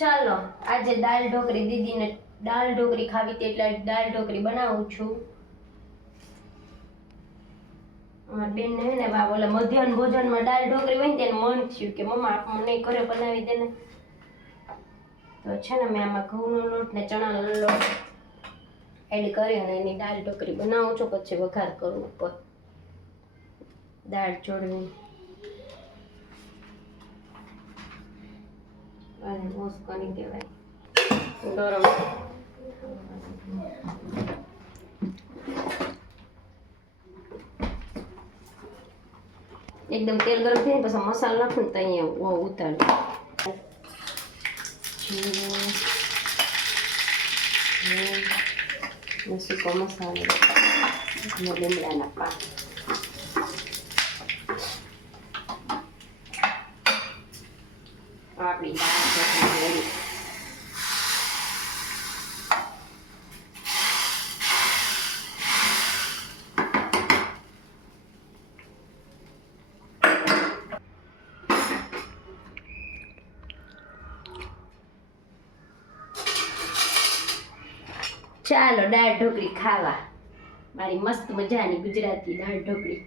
ચાલો આજે દાળ ઢોકળી દીદીને દાળ ઢોકળી ખાવી હતી એટલે દાળ ઢોકળી બનાવું છું. બેન હે ને ઓલા મધ્યાહન ભોજનમાં દાળ ઢોકળી હોય ને તેને મન થયું કે મમ્મા મને ઘરે બનાવી દે ને. તો છે ને મેં આમાં ઘઉંનો લોટ ને ચણાનો લોટ એડ કરી અને એની દાળ ઢોકળી બનાવું છું. પછી વઘાર કરું ઉપર દાળ ચોળવી અને મોસ કરી દેવાય ગરમ. એકદમ તેલ ગરમ થાય પછી મસાલો નાખું તો અહીંયા ઉતારું સૂકો મસાલો લીમડાના પાન આપણી દાળ રેડી. ચાલો દાળ ઢોકળી ખાવા. મારી મસ્ત મજાની ગુજરાતી દાળ ઢોકળી.